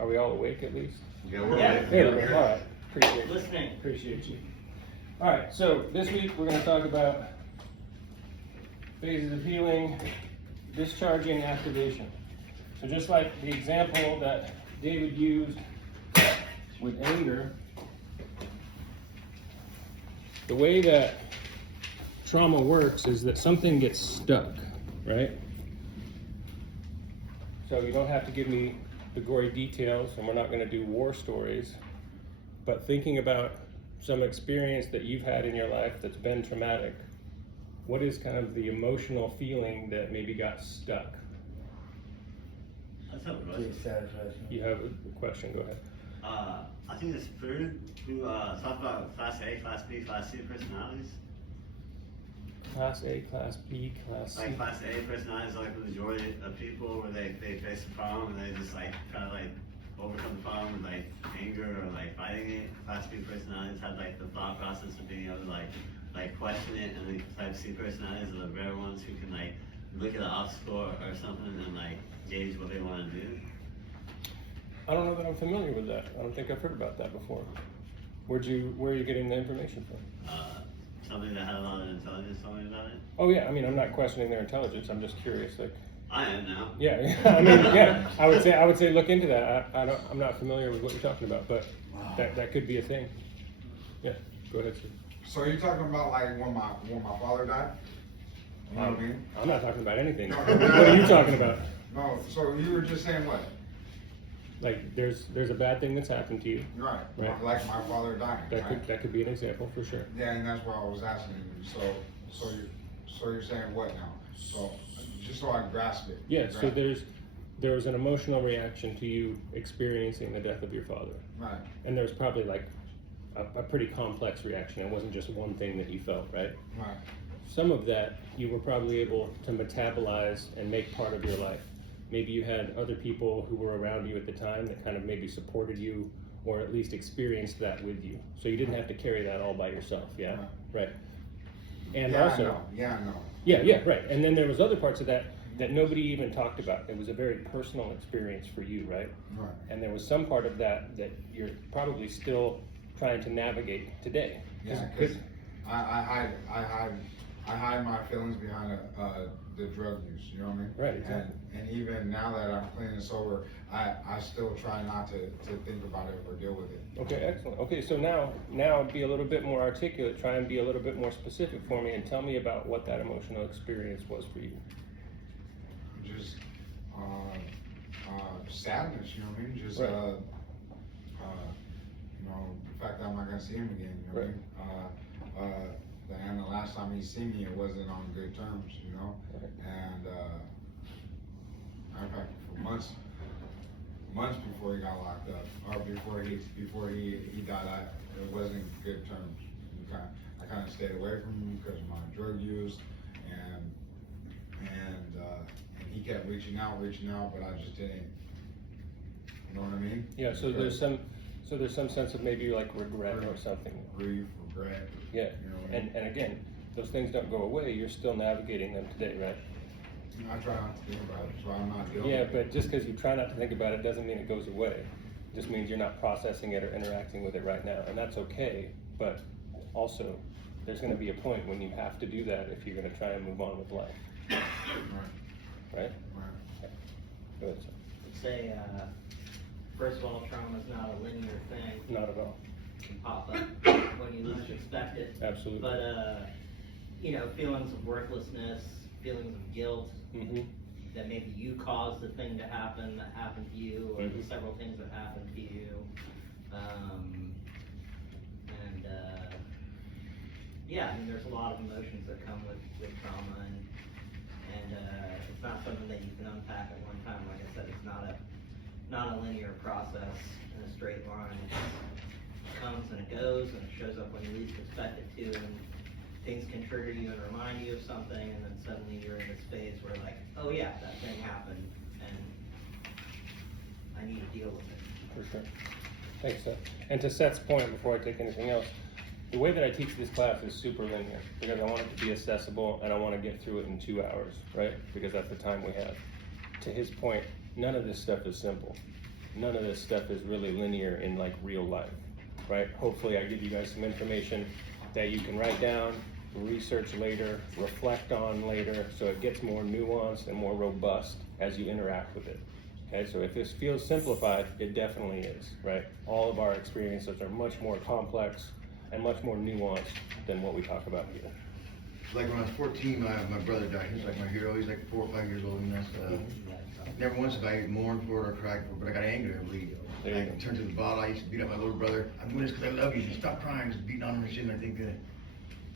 Are we all awake at least? Yeah, we're Yeah. awake. There we go. All right. Appreciate you. Listening. Appreciate you. All right. So this week we're going to talk about phases of healing, discharging, activation. So just like the example that David used with anger, the way that trauma works is that something gets stuck, right? So you don't have to give me the gory details, and we're not going to do war stories, but thinking about some experience that you've had in your life that's been traumatic, what is kind of the emotional feeling that maybe got stuck? That's not right. You have a question, go ahead. I think it's Bird who talked about Class A, Class B, Class C personalities. Class A, Class B, Class C. Like Class A personalities are like the majority of people where they face a problem and they just like try to like overcome the problem with like anger or like fighting it. Class B personalities have like the thought process of being able to like question it, and the Type C personalities are the rare ones who can like look at an obstacle or something and like gauge what they want to do. I don't know that I'm familiar with that. I don't think I've heard about that before. Where are you getting the information from? Something that had a lot of intelligence told me about it. Oh yeah, I mean, I'm not questioning their intelligence. I'm just curious, like. I am now. Yeah, I mean, yeah. I would say look into that. I'm not familiar with what you're talking about, but that could be a thing. Yeah, go ahead, Steve. So you're talking about like when my father died? You know what I mean? I'm not talking about anything. No, What are you talking about? No, so you were just saying what? Like there's a bad thing that's happened to you. Right. Right. Like my father dying. That could be an example for sure. Yeah, and that's why I was asking you. So you're saying what now? So just so I grasp it. Yeah. So there was an emotional reaction to you experiencing the death of your father. Right. And there's probably like a pretty complex reaction. It wasn't just one thing that you felt, right? Right. Some of that you were probably able to metabolize and make part of your life. Maybe you had other people who were around you at the time that kind of maybe supported you or at least experienced that with you. So you didn't have to carry that all by yourself, yeah? Right. And yeah, also, I know. Yeah, I know. Yeah, right. And then there was other parts of that nobody even talked about. It was a very personal experience for you, right? Right. And there was some part of that you're probably still trying to navigate today. Yeah, because I hide my feelings behind the drug use. You know what I mean? Right. Exactly. And even now that I'm clean and sober, I still try not to think about it or deal with it. Okay, excellent. Okay, so now be a little bit more articulate. Try and be a little bit more specific for me, and tell me about what that emotional experience was for you. Just sadness. You know what I mean? Just right. You know, the fact that I'm not gonna see him again. You know right. what I mean? And the last time he seen me, it wasn't on good terms. You know, right. And in fact, for months before he got locked up, or before he died, it wasn't good terms. I kind of stayed away from him because of my drug use, and he kept reaching out, but I just didn't. You know what I mean? Yeah. So there's some sense of maybe like regret or something. Grief, regret. Yeah. You know what I mean? And again, those things don't go away. You're still navigating them today, right? I try not to think about it, so I'm not dealing Yeah, with it. but just because you try not to think about it doesn't mean it goes away. It just means you're not processing it or interacting with it right now, and that's okay. But also, there's going to be a point when you have to do that if you're going to try and move on with life. Right. Right? Right. Okay. Go ahead, sir. I'd say, first of all, trauma is not a linear thing. Not at all. It can pop up when you least expect it. Absolutely. But, you know, feelings of worthlessness, feelings of guilt, Mm-hmm. that maybe you caused the thing to happen that happened to you, or the several things that happened to you. Yeah, I mean, there's a lot of emotions that come with trauma, and it's not something that you can unpack at one time. Like I said, it's not a linear process in a straight line. It comes and it goes, and it shows up when you least expect it to, and things can trigger you and remind you of something, and then suddenly you're in this phase where like, oh yeah, that thing happened, and I need to deal with it. For sure. Thanks, Seth. And to Seth's point, before I take anything else, the way that I teach this class is super linear because I want it to be accessible and I want to get through it in 2 hours, right? Because that's the time we have. To his point, none of this stuff is simple. none of this stuff is really linear in like real life, right? Hopefully I give you guys some information that you can write down, research later, reflect on later, so it gets more nuanced and more robust as you interact with it. Okay, so if this feels simplified, it definitely is, right? All of our experiences are much more complex and much more nuanced than what we talk about here. Like when I was 14, my brother died. He was like my hero. He's like 4 or 5 years old, and that's never once have I mourned for it or cried for it, but I got angry, I believe. I turned to the bottle. I used to beat up my little brother. I'm doing this because I love you. So stop crying. Just beating on him and shit. And I think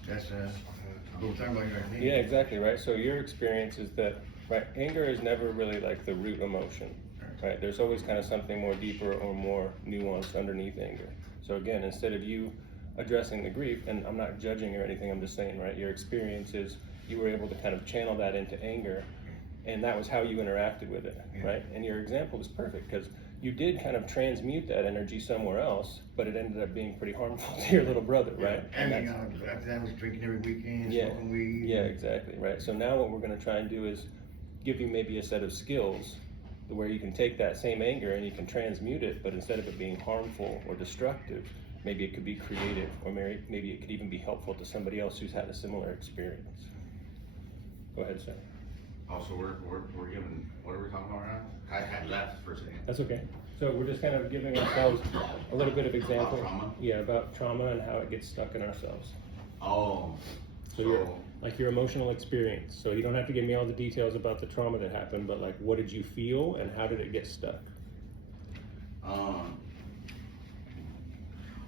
that's what we're talking about here, I think. Yeah, exactly, right? So your experience is that, right, anger is never really like the root emotion, right? There's always kind of something more deeper or more nuanced underneath anger. So again, instead of you addressing the grief, and I'm not judging or anything, I'm just saying, right, your experience is you were able to kind of channel that into anger, and that was how you interacted with it, right? And your example is perfect, because you did kind of transmute that energy somewhere else, but it ended up being pretty harmful to your little brother, right? And after that, I was drinking every weekend, Yeah, smoking weed. yeah, exactly, right? So now what we're gonna try and do is give you maybe a set of skills where you can take that same anger and you can transmute it, but instead of it being harmful or destructive, maybe it could be creative, or maybe it could even be helpful to somebody else who's had a similar experience. Go ahead, sir. Also, we're giving, what are we talking about right now? I had left for a second. That's okay. So we're just kind of giving ourselves a little bit of example. About trauma? Yeah, about trauma and how it gets stuck in ourselves. Oh, So your emotional experience. So you don't have to give me all the details about the trauma that happened, but like, what did you feel and how did it get stuck?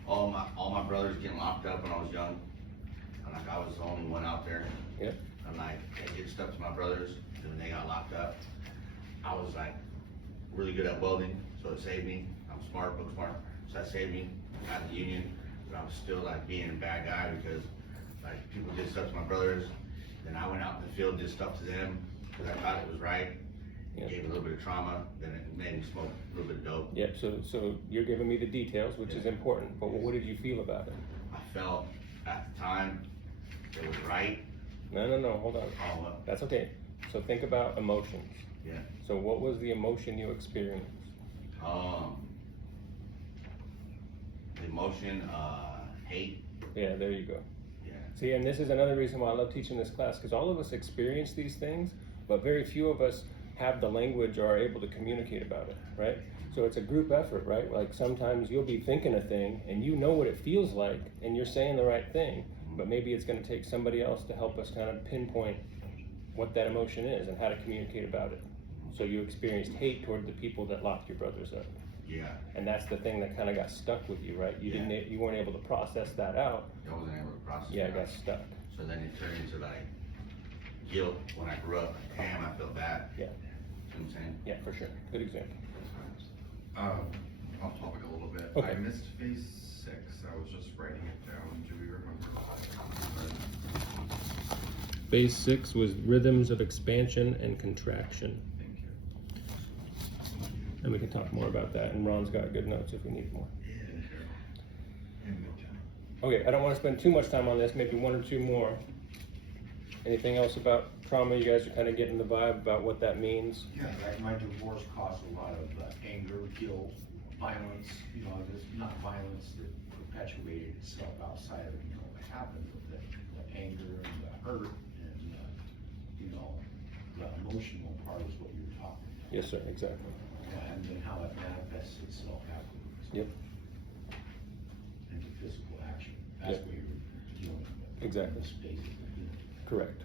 all my brothers getting locked up when I was young, and like I was the only one out there. Yeah. And like I get stuff to my brothers, and when they got locked up, I was like really good at welding, so it saved me. I'm smart, book smart, so that saved me out of the union. But I was still like being a bad guy because like people did stuff to my brothers, then I went out in the field, did stuff to them because I thought it was right. It gave a little bit of trauma, then it made me smoke a little bit of dope. Yep, so you're giving me the details, which is important, but what did you feel about it? I felt at the time it was right. No, hold on. Oh, well, That's okay. So think about emotions. yeah. So what was the emotion you experienced? The emotion, hate. Yeah, there you go. Yeah. See, and this is another reason why I love teaching this class, because all of us experience these things, but very few of us have the language or are able to communicate about it, right? So it's a group effort, right? Like sometimes you'll be thinking a thing and you know what it feels like and you're saying the right thing, but maybe it's going to take somebody else to help us kind of pinpoint what that emotion is and how to communicate about it. So you experienced hate toward the people that locked your brothers up. Yeah. And that's the thing that kind of got stuck with you, right? You Yeah. you weren't able to process that out. I wasn't able to process Yeah, it that. got stuck. So then it turned into like guilt when I grew up. Like, damn, I feel bad. Yeah. You know what I'm saying? Yeah, for sure. Good example. Off topic a little bit. Okay. I missed phase 6. I was just writing it down. Do we remember? Phase 6 was rhythms of expansion and contraction. Thank you. And we can talk more about that, and Ron's got good notes if we need more. Okay, I don't want to spend too much time on this, maybe one or two more. Anything else about trauma? You guys are kind of getting the vibe about what that means. Yeah, like my divorce caused a lot of anger, guilt, violence, just not violence that perpetuated itself outside of, what happened, but the anger and the hurt and, the emotional part is what you were talking about. Yes, sir, exactly. And then how it manifests itself afterwards. Yep. Into physical action. That's Yep. what you're dealing with. Exactly. Spaces. Correct.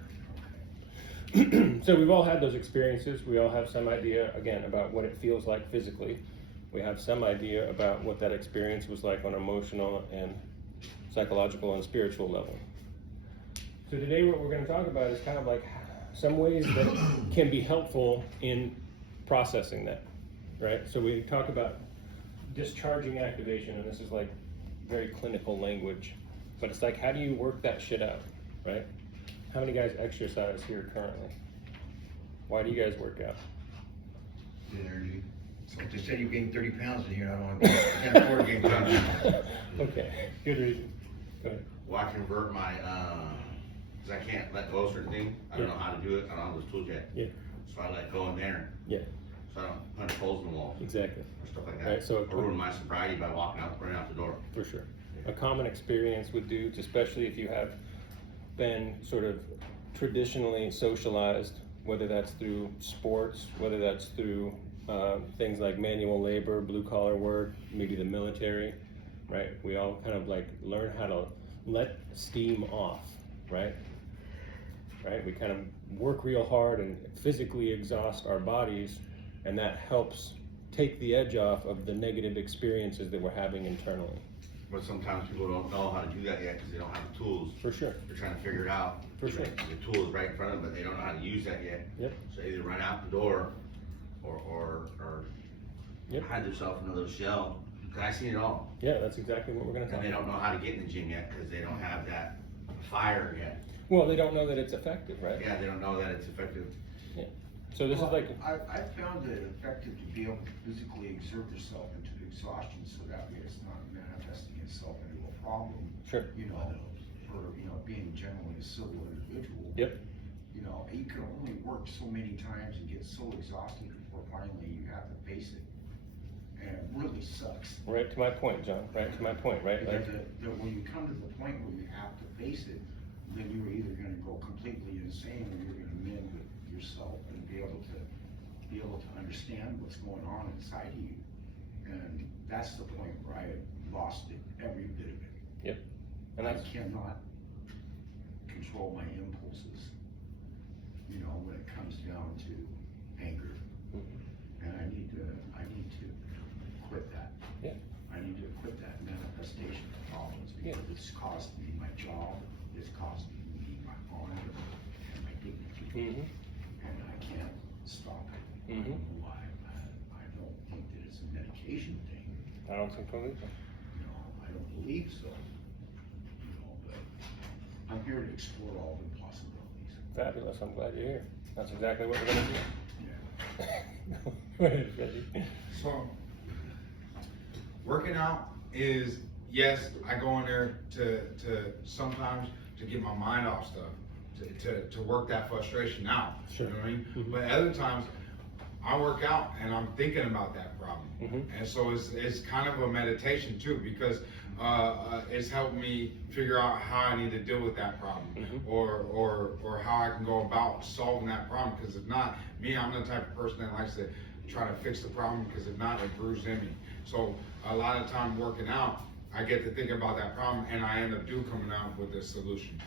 Okay. So we've all had those experiences. We all have some idea, again, about what it feels like physically. We have some idea about what that experience was like on an emotional and psychological and spiritual level. So today what we're going to talk about is kind of like some ways that can be helpful in processing that, right? So we talk about discharging activation, and this is like very clinical language, but it's like, how do you work that shit out, right? How many guys exercise here currently? Why do you guys work out? Energy. So they said you gained 30 pounds in here, I can't afford to gain 30 pounds. Okay, good reason. Go ahead. Well, I convert my, cause I can't let go of certain things. I don't know how to do it. I don't have those tools yet. Yeah. So I let go in there. Yeah. So so I don't punch holes in the wall Exactly. or stuff like that. Right, so- or ruin my sobriety by running out the door. For sure. A common experience with dudes, especially if you have been sort of traditionally socialized, whether that's through sports, whether that's through things like manual labor, blue collar work, maybe the military, right? We all kind of like learn how to let steam off, right? Right? We kind of work real hard and physically exhaust our bodies, and that helps take the edge off of the negative experiences that we're having internally. But sometimes people don't know how to do that yet because they don't have the tools. For sure. They're trying to figure it out. For sure. The tool is right in front of them, but they don't know how to use that yet. Yep. So either run out the door or Yep. hide themselves in a little shell. Cause I seen it all. Yeah, that's exactly what we're gonna talk And they about. don't know how to get in the gym yet because they don't have that fire yet. Well, they don't know that it's effective, right? Yeah, they don't know that it's effective. So this is like, I found it effective to be able to physically exert yourself into exhaustion, so that way it's not manifesting itself into a problem. sure, You know, for, being generally a civil individual. Yep. You can only work so many times and get so exhausted before finally you have to face it. And it really sucks. right to my point, John, right to my point, right? Like, Because when you come to the point where you have to face it, then you're either gonna go completely insane or you're gonna mend with yourself and be able to understand what's going on inside of you. And that's the point where I lost it, every bit of it. and I that's, cannot control my impulses, when it comes down to anger. And I need to quit that. Yeah. I need to quit that manifestation of problems Yeah. because it's cost me my job, it's cost me my honor and my dignity. And I can't stop it. I don't know why. I don't think that it's a medication thing. I don't think so either. I don't believe so. But I'm here to explore all the possibilities. Fabulous, I'm glad you're here. That's exactly what we're gonna do. Yeah. Go ahead, Reggie. So, working out is, yes, I go in there to sometimes to get my mind off stuff, to work that frustration out. Sure. You know what I mean? Mhm. But other times, I work out and I'm thinking about that problem. And so it's kind of a meditation too, because it's helped me figure out how I need to deal with that problem, or how I can go about solving that problem. Because if not, I'm the type of person that likes to try to fix the problem, because if not, it brews in me. So a lot of time working out, I get to thinking about that problem, and I end up coming out with a solution.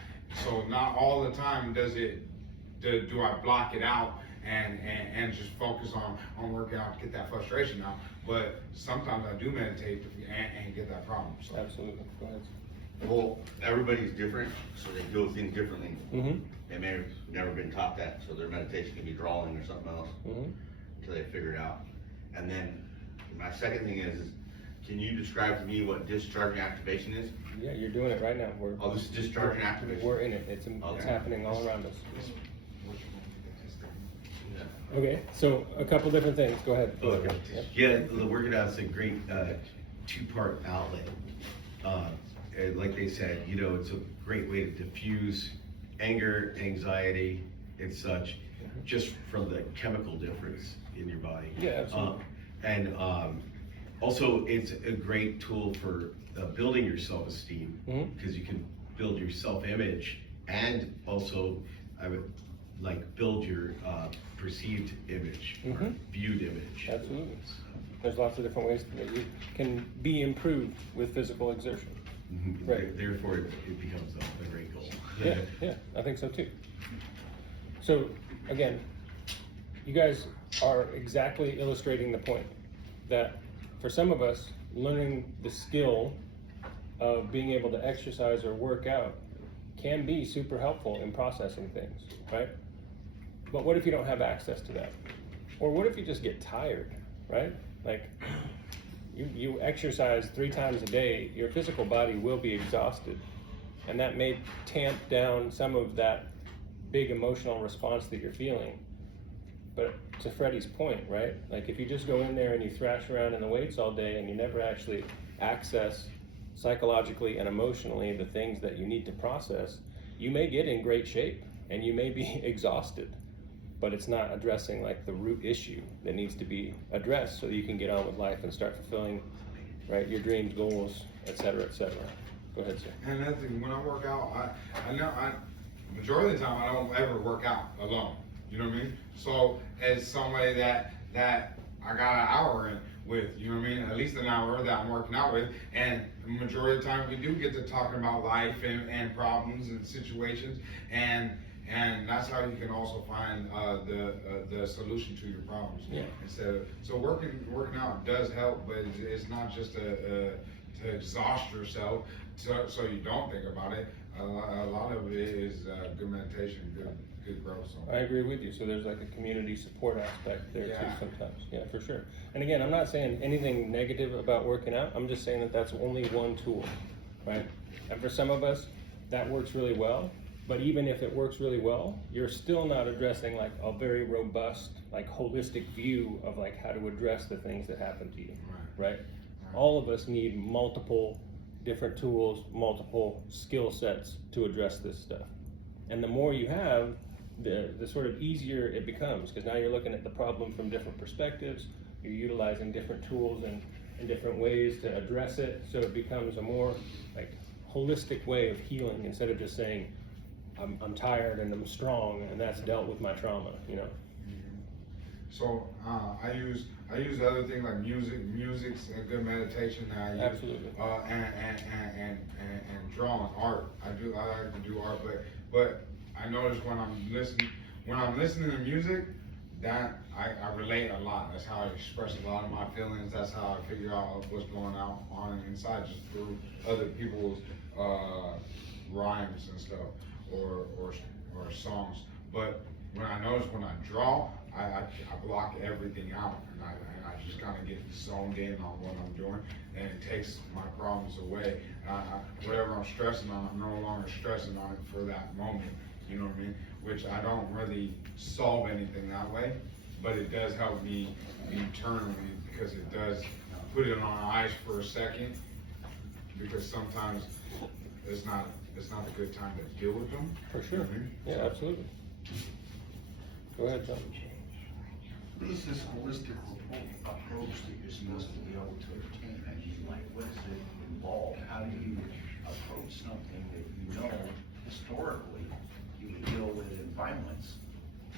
So not all the time do I block it out and just focus on working out to get that frustration out. But sometimes I do meditate and get that problem. So. Absolutely, go ahead. Well, everybody's different, so they deal with things differently. Mm-hmm. They may have never been taught that, so their meditation can be drawing or something else until they figure it out. And then my second thing is can you describe to me what discharging activation is? Yeah, you're doing it right now. Oh, this is discharging activation. We're in it. It's Okay. happening all around us. Yeah. Okay, so a couple different things. Go ahead. Okay. Yep. Yeah, the working out's a great two-part outlet. And like they said, it's a great way to diffuse anger, anxiety, and such, just from the chemical difference in your body. Yeah, absolutely. And also, it's a great tool for building your self-esteem, because you can build your self-image, and also, I would build your perceived image, or viewed image. Absolutely. There's lots of different ways that you can be improved with physical exertion. Right. Therefore, it becomes a great goal. Yeah, I think so too. So again, you guys are exactly illustrating the point that for some of us, learning the skill of being able to exercise or work out can be super helpful in processing things, right? But what if you don't have access to that? Or what if you just get tired, right? Like you exercise 3 times a day, your physical body will be exhausted. And that may tamp down some of that big emotional response that you're feeling. But to Freddie's point, right? Like if you just go in there and you thrash around in the weights all day and you never actually access psychologically and emotionally the things that you need to process, you may get in great shape and you may be exhausted. but it's not addressing like the root issue that needs to be addressed so that you can get on with life and start fulfilling, right, your dreams, goals, et cetera, et cetera. Go ahead, sir. And another thing, when I work out, I know majority of the time I don't ever work out alone. You know what I mean? So as somebody that I got an hour in with, you know what I mean? At least an hour that I'm working out with, and the majority of the time we do get to talking about life and problems and situations, and that's how you can also find the solution to your problems. Yeah. Instead of, so working out does help, but it's not just to exhaust yourself so you don't think about it. A lot of it is good meditation, good growth. So. I agree with you. So there's like a community support aspect there too Yeah. sometimes. Yeah, for sure. And again, I'm not saying anything negative about working out. I'm just saying that that's only one tool, right? And for some of us, that works really well. But even if it works really well, you're still not addressing like a very robust, like holistic view of like how to address the things that happen to you, right? All of us need multiple different tools, multiple skill sets to address this stuff. And the more you have, the sort of easier it becomes, because now you're looking at the problem from different perspectives, you're utilizing different tools and different ways to address it, so it becomes a more like holistic way of healing instead of just saying, I'm tired and I'm strong and that's dealt with my trauma, you know? So I use other things like music's a good meditation that I use. Absolutely. And drawing, art. I like to do art, but I notice when I'm listening to music, that I relate a lot. That's how I express a lot of my feelings. That's how I figure out what's going on inside, just through other people's rhymes and stuff or songs. But when I notice when I draw, I block everything out, and I just kind of get zoned in on what I'm doing, and it takes my problems away. Whatever I'm stressing on, I'm no longer stressing on it for that moment. You know what I mean? Which I don't really solve anything that way, but it does help me internally, because it does put it on ice for a second, because sometimes it's not a good time to deal with them. For sure. You know what I mean? Yeah, So, absolutely. Go ahead, John. What is this holistic approach that you're supposed to be able to obtain? I mean, like, what does it involve? How do you approach something that you know historically you would deal with in violence,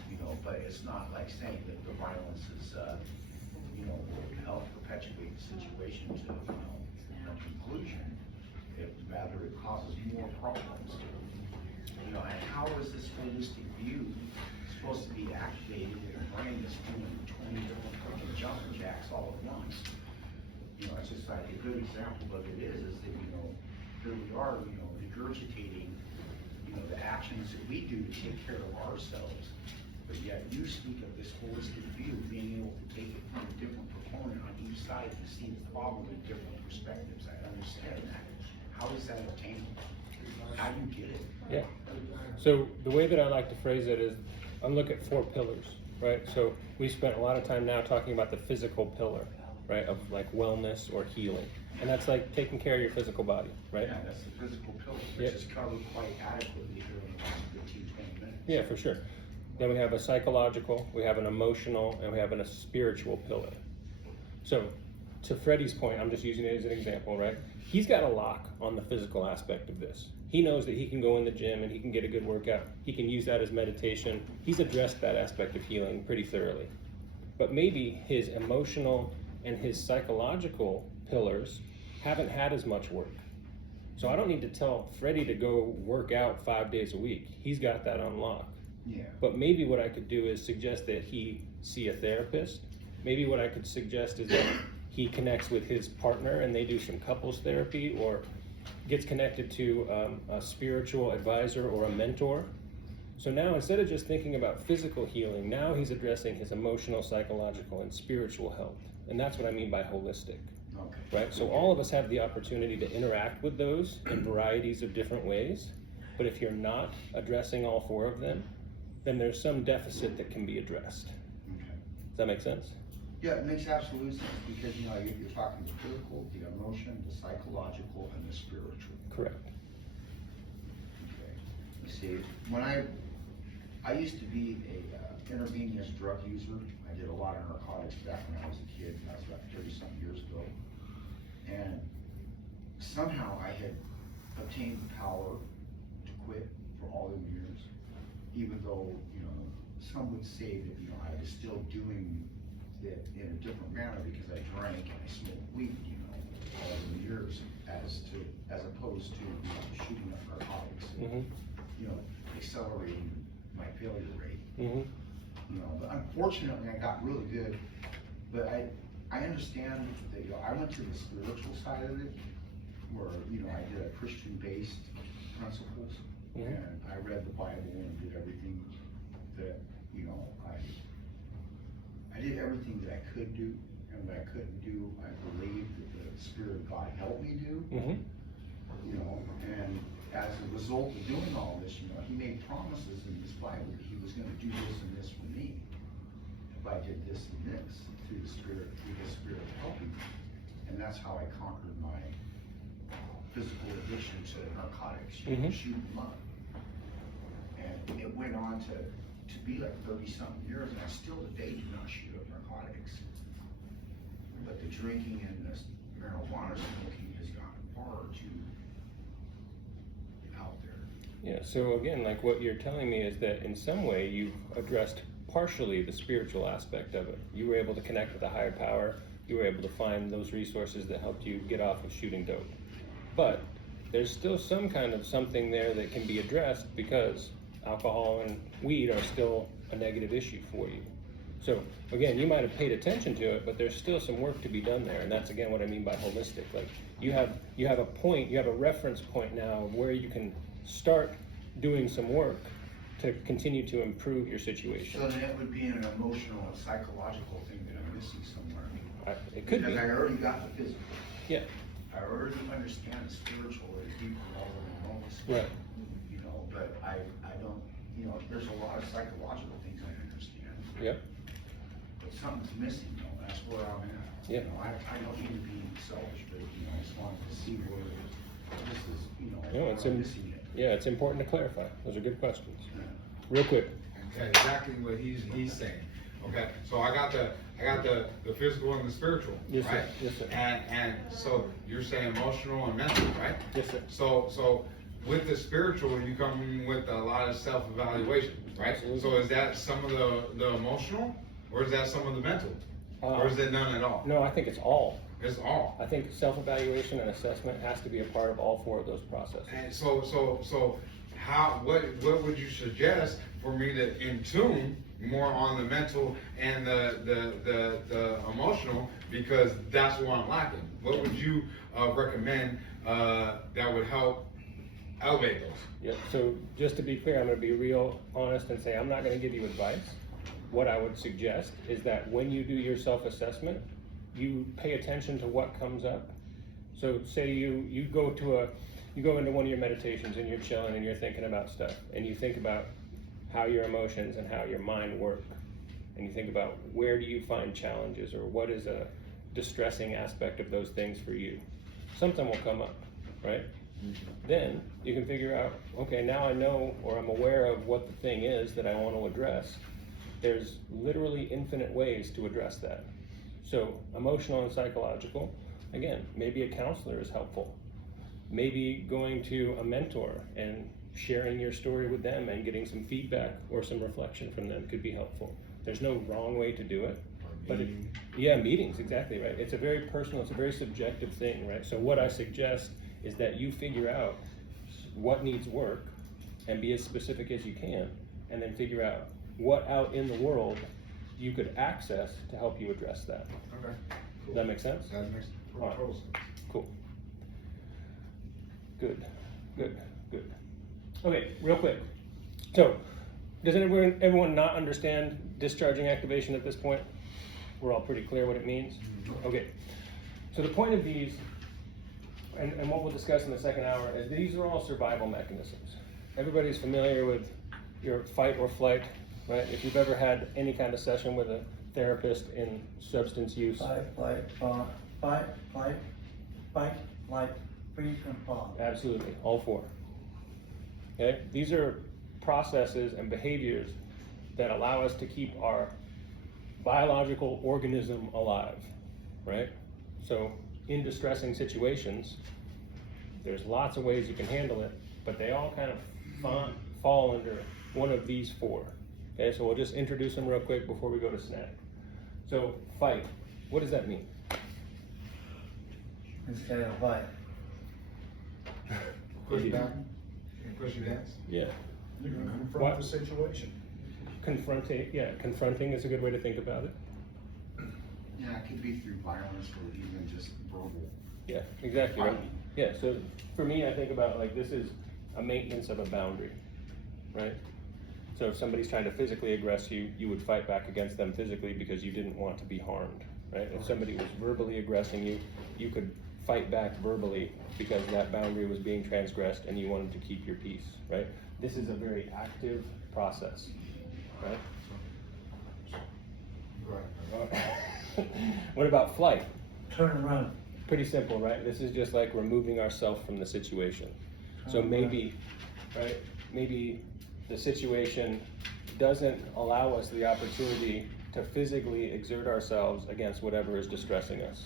you know, but it's not like saying that the violence is, you know, will help perpetuate the situation to, you know, a conclusion. Rather, it causes more problems. You know, and how is this holistic view supposed to be activated in a brain that's doing 20 different fucking jumping jacks all at once? You know, it's just like a good example of it is that, you know, here we are, you know, regurgitating, you know, the actions that we do to take care of ourselves. But yet you speak of this holistic view, being able to take it from a different proponent on each side to see the problem in different perspectives. I understand that. How is that obtainable? How do you get it? Yeah. So the way that I like to phrase it is, I look at 4 pillars, right? So we spent a lot of time now talking about the physical pillar, right, of like wellness or healing. And that's like taking care of your physical body, right? Yeah, that's the physical pillar, Yep. which is covered quite adequately here in the last 15, 20 minutes. Yeah, for sure. Then we have a psychological, we have an emotional, and we have a spiritual pillar. So to Freddie's point, I'm just using it as an example, right? He's got a lock on the physical aspect of this. He knows that he can go in the gym and he can get a good workout. He can use that as meditation. He's addressed that aspect of healing pretty thoroughly. But maybe his emotional and his psychological pillars haven't had as much work. So I don't need to tell Freddie to go work out 5 days a week. He's got that on lock. Yeah. But maybe what I could do is suggest that he see a therapist. Maybe what I could suggest is that he connects with his partner and they do some couples therapy, or gets connected to a spiritual advisor or a mentor. So now, instead of just thinking about physical healing, now he's addressing his emotional, psychological, and spiritual health. And that's what I mean by holistic. Okay. Right? So all of us have the opportunity to interact with those in varieties of different ways. But if you're not addressing all 4 of them, then there's some deficit that can be addressed. Okay. Does that make sense? Yeah, it makes absolute sense, because, you know, you're talking the physical, the emotion, the psychological, and the spiritual. Correct. Okay. You see, when I I used to be a intravenous drug user. I did a lot of narcotics back when I was a kid, and that was about 30-something years ago. And somehow I had obtained the power to quit for all them years, even though, you know, some would say that, you know, I was still doing it in a different manner because I drank and I smoked weed, you know, all the years, as opposed to, you know, shooting up narcotics and, you know, accelerating my failure rate. You know, but unfortunately I got really good, but I understand that, you know, I went to the spiritual side of it, where, you know, I did a Christian-based principles, and I read the Bible and did everything that, you know, I did everything that I could do, and what I couldn't do, I believed that the Spirit of God helped me do. You know, and as a result of doing all this, you know, he made promises in his Bible that he was gonna do this and this for me. If I did this and this, through his Spirit helping me. And that's how I conquered my physical addiction to narcotics, you know, shoot 'em up. And it went on to be like 30-something years, and I still today do not shoot up narcotics. But the drinking and the marijuana smoking has gotten far too out there. Yeah, so again, like what you're telling me is that in some way you've addressed partially the spiritual aspect of it. You were able to connect with a higher power, you were able to find those resources that helped you get off of shooting dope. But there's still some kind of something there that can be addressed because alcohol and weed are still a negative issue for you. So again, you might have paid attention to it, but there's still some work to be done there, and that's again what I mean by holistic. Like you have a point, you have a reference point now where you can start doing some work to continue to improve your situation. So then it would be an emotional and psychological thing that I'm missing somewhere. It could be. Because I already got the physical. Yeah. I already understand the spiritual at a deeper level than most. Right. You know, but I don't, you know, there's a lot of psychological things I understand. Yep. But something's missing, you know, that's where I'm at. Yeah. You know, I don't mean to be selfish, but, you know, I just wanted to see where this is, you know, No, where I'm missing it. yeah, it's important to clarify. Those are good questions. Yeah. Real quick. Okay, exactly what he's saying. Okay, so I got the physical and the spiritual, Yes, sir. right? Yes, sir. And so you're saying emotional and mental, right? Yes, sir. So with the spiritual, you come with a lot of self-evaluation, right? Absolutely. So is that some of the emotional, or is that some of the mental, or is it none at all? No, I think it's all. It's all. I think self-evaluation and assessment has to be a part of all four of those processes. And so what would you suggest for me to in tune more on the mental and the emotional, because that's what I'm lacking? What would you recommend that would help elevate those? Yep, so just to be clear, I'm gonna be real honest and say I'm not gonna give you advice. What I would suggest is that when you do your self-assessment, you pay attention to what comes up. So say you go into one of your meditations and you're chilling and you're thinking about stuff, and you think about how your emotions and how your mind work, and you think about where do you find challenges, or what is a distressing aspect of those things for you. Something will come up, right? Then you can figure out, okay, now I know, or I'm aware of what the thing is that I want to address. There's literally infinite ways to address that. So emotional and psychological, again, maybe a counselor is helpful. Maybe going to a mentor and sharing your story with them and getting some feedback or some reflection from them could be helpful. There's no wrong way to do it. But meetings, exactly right. It's a very personal, it's a very subjective thing, right? So what I suggest is that you figure out what needs work and be as specific as you can, and then figure out what out in the world you could access to help you address that. Okay. Does that make sense? That makes total sense. Cool. Good. Okay, real quick. So, does everyone not understand discharging activation at this point? We're all pretty clear what it means? Okay. So the point of these, and what we'll discuss in the second hour, is these are all survival mechanisms. Everybody's familiar with your fight or flight, right? If you've ever had any kind of session with a therapist in substance use. Fight, flight, freeze, and fawn. Absolutely, all four. Okay, these are processes and behaviors that allow us to keep our biological organism alive, right? So in distressing situations, there's lots of ways you can handle it, but they all kind of fall under one of these four. Okay, so we'll just introduce them real quick before we go to snack. So fight, what does that mean? It's kind of fight. Push back, push against. Yeah. You're gonna What? confront the situation. Confronting is a good way to think about it. Yeah, it could be through violence or even just verbal. Yeah, exactly, right? Yeah, so for me, I think about like this is a maintenance of a boundary, right? So if somebody's trying to physically aggress you, you would fight back against them physically because you didn't want to be harmed, right? If somebody was verbally aggressing you, you could fight back verbally because that boundary was being transgressed and you wanted to keep your peace, right? This is a very active process, right? What about flight? Turn around. Pretty simple, right? This is just like removing ourselves from the situation. So maybe, right, maybe the situation doesn't allow us the opportunity to physically exert ourselves against whatever is distressing us,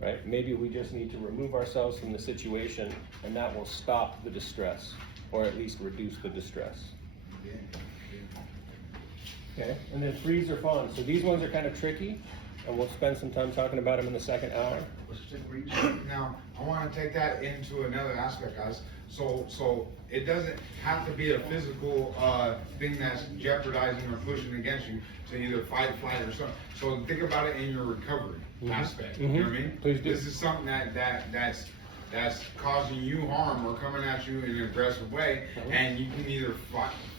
right? Maybe we just need to remove ourselves from the situation and that will stop the distress, or at least reduce the distress. Okay, and then freeze or fawn. So these ones are kind of tricky, and we'll spend some time talking about them in the second hour. Now, I wanna take that into another aspect, guys. So it doesn't have to be a physical, thing that's jeopardizing or pushing against you to either fight, flight, or something. So think about it in your recovery aspect, you know what I mean? Please do. This is something that's causing you harm or coming at you in an aggressive way, and you can either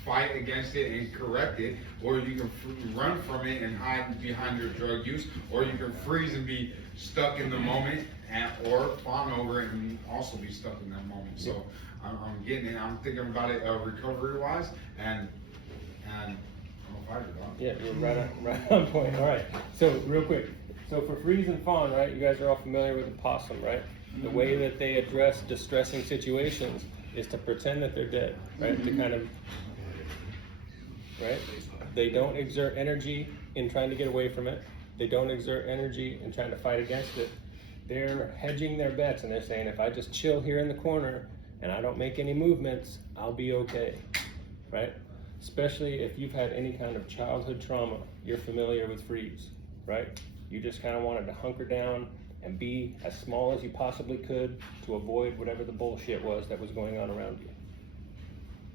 fight against it and correct it, or you can run from it and hide behind your drug use, or you can freeze and be stuck in the moment, or fawn over it and also be stuck in that moment. So I'm getting it. I'm thinking about it recovery wise, and I'm a fighter, dog. Yeah, you're right on point. All right. So real quick. So for freeze and fawn, right? You guys are all familiar with the possum, right? The way that they address distressing situations is to pretend that they're dead, right? To kind of, right? They don't exert energy in trying to get away from it. They don't exert energy in trying to fight against it. They're hedging their bets and they're saying, if I just chill here in the corner and I don't make any movements, I'll be okay, right? Especially if you've had any kind of childhood trauma, you're familiar with freeze, right? You just kind of wanted to hunker down and be as small as you possibly could to avoid whatever the bullshit was that was going on around you,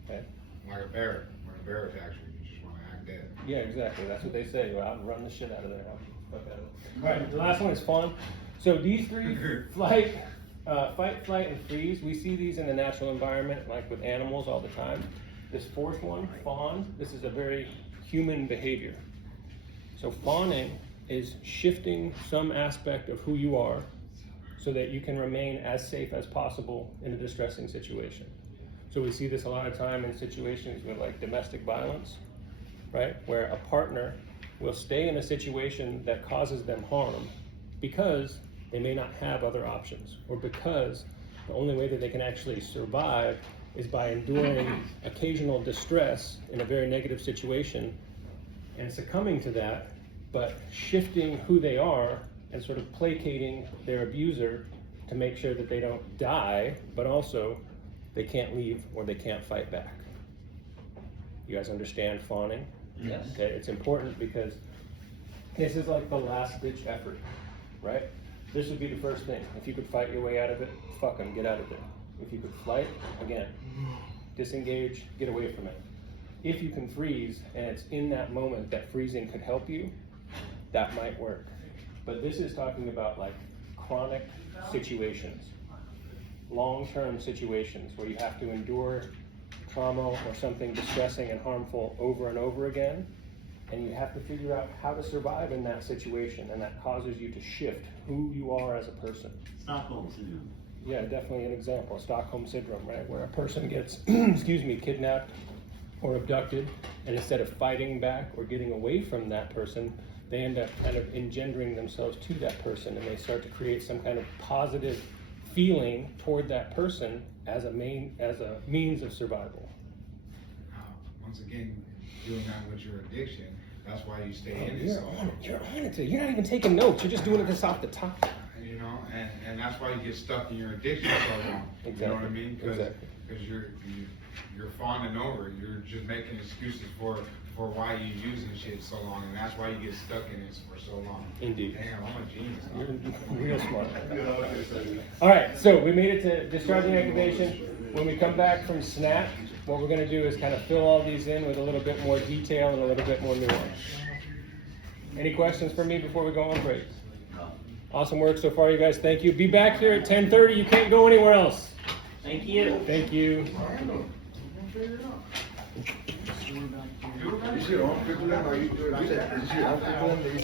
okay? Like a bear. When a bear attacks you, you just wanna act dead. Yeah, exactly. That's what they say. Well, I'll run the shit out of there. Fuck out of it. All right, the last one is fawn. So these three, fight, flight, and freeze, we see these in the natural environment, like with animals all the time. This fourth one, fawn, this is a very human behavior. So fawning is shifting some aspect of who you are so that you can remain as safe as possible in a distressing situation. So we see this a lot of time in situations with like domestic violence, right? Where a partner will stay in a situation that causes them harm because they may not have other options, or because the only way that they can actually survive is by enduring occasional distress in a very negative situation and succumbing to that, but shifting who they are and sort of placating their abuser to make sure that they don't die, but also they can't leave or they can't fight back. You guys understand fawning? Yes. Okay, it's important because this is like the last ditch effort, right? This would be the first thing. If you could fight your way out of it, fuck them, get out of there. If you could flight, again, disengage, get away from it. If you can freeze, and it's in that moment that freezing could help you, that might work. But this is talking about like chronic situations, long-term situations where you have to endure trauma or something distressing and harmful over and over again, and you have to figure out how to survive in that situation, and that causes you to shift who you are as a person. Stockholm syndrome. Yeah, definitely an example, Stockholm syndrome, right? Where a person gets, excuse me, kidnapped or abducted, and instead of fighting back or getting away from that person, they end up kind of engendering themselves to that person, and they start to create some kind of positive feeling toward that person as a means of survival. once again, doing that with your addiction, that's why you stay in it You're so on long. it. You're on it. You're not even taking notes. You're just doing this off the top. You know, and that's why you get stuck in your addiction so long. You know what I mean? Because you're fawning over it. You're just making excuses for why you're using shit so long, and that's why you get stuck in this for so long. Indeed. Damn, I'm a genius. You're real smart. All right, so we made it to discharging activation. When we come back from SNAP, what we're gonna do is kind of fill all these in with a little bit more detail and a little bit more nuance. Any questions for me before we go on break? Awesome work so far, you guys. Thank you. Be back here at 10:30. You can't go anywhere else. Thank you. Thank you. Is your arm quicker than, or you, is your arm quicker than,